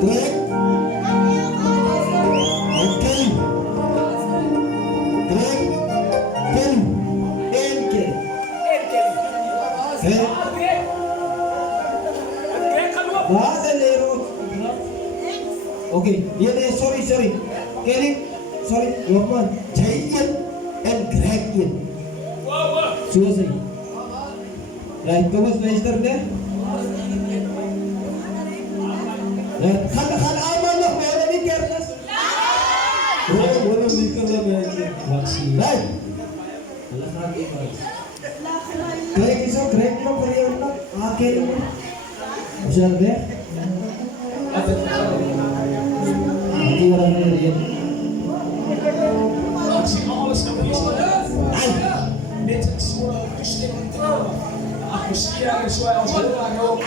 Greg. En Kelly. Greg. Kelly. En Kelly. Greg. هذا اللي يروح. Okay. Yeah, sorry. Kelly. Sorry. Norman. Giant and Greg. Suicide. Right. Thomas Meister there. خل آمن لك ولا نيكرلس ولا نيكرلا ماشي لا الله خاطر كريك إذا كريك ما كريه ولا آخر وشان ده هذي ورا dia alles naar dit is voor de stemming. Atmosfeer is wel heel erg hoog.